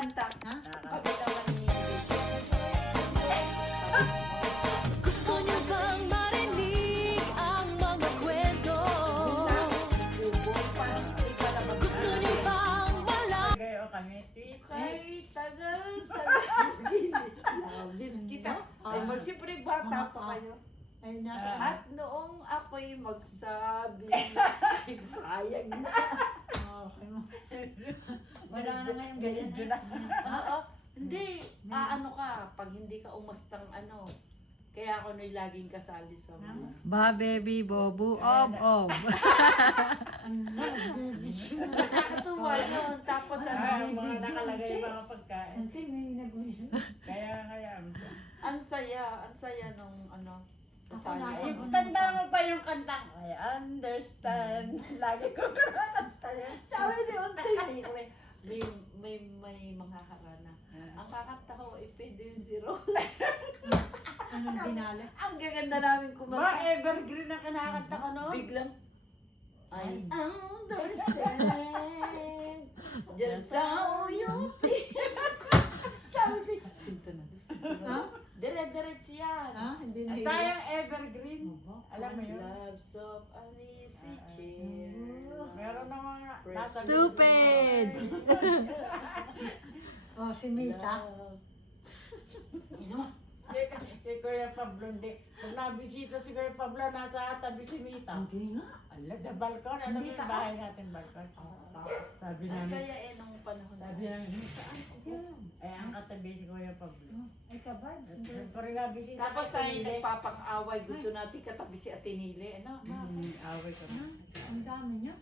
kanta. Ha? Pakita ka ni Gusto niyo bang marinig ang mga kwento? Gusto niyo bang malaman? Gayo kami, tweet. Ay, tagal. Miss kita. Ay, siyempre bata pa kayo. Ay, nasa At noong ako'y magsabi, ay payag na. okay mo. Wala na ngayon ganyan. Oo. Hindi, ano ka, pag hindi ka umastang ano. Kaya ako na'y laging kasali sa mga. Ba, baby, bobo, ob. Nakakatuwa yun. Tapos Mga nakalagay mga pagkain. Okay, may nag-wish. Kaya ang saya nung ano. Ako kasali. nasa Ay, tanda mo pa yung kantang, I understand. Lagi ko kakanta yan. sabi ni Untay, may mga harana. Ang kakanta ko ay Pedro yung Zero. Anong dinala? Ang gaganda namin Ba, kumanta. evergreen na kinakanta ko noon. Biglang, I understand just how you feel. Sabi ko, sinto na. Ha? Dire-diretso yan. Ha? Hindi na Tayong evergreen. Alam mo yun? Loves of an easy chair. Meron na mga nasa Stupid! Oh, si Mita. Kay Kuya Pablo, hindi. Pag nabisita si Kuya Pablo, nasa tabi si Mita. Hindi nga. Ala, sa balkon. Alam mo Hindi yung ka- bahay natin, balkon. Sabi Ang namin, saya nung panahon na. sabi namin, saan ko dyan? Ay, ang katabi si Kuya Pablo. Ay, kabad. Pag nabisita Tapos si tayo Nile, nagpapang-away. Gusto natin katabi si Ate Nile. Ano? away kami. Ang dami niya.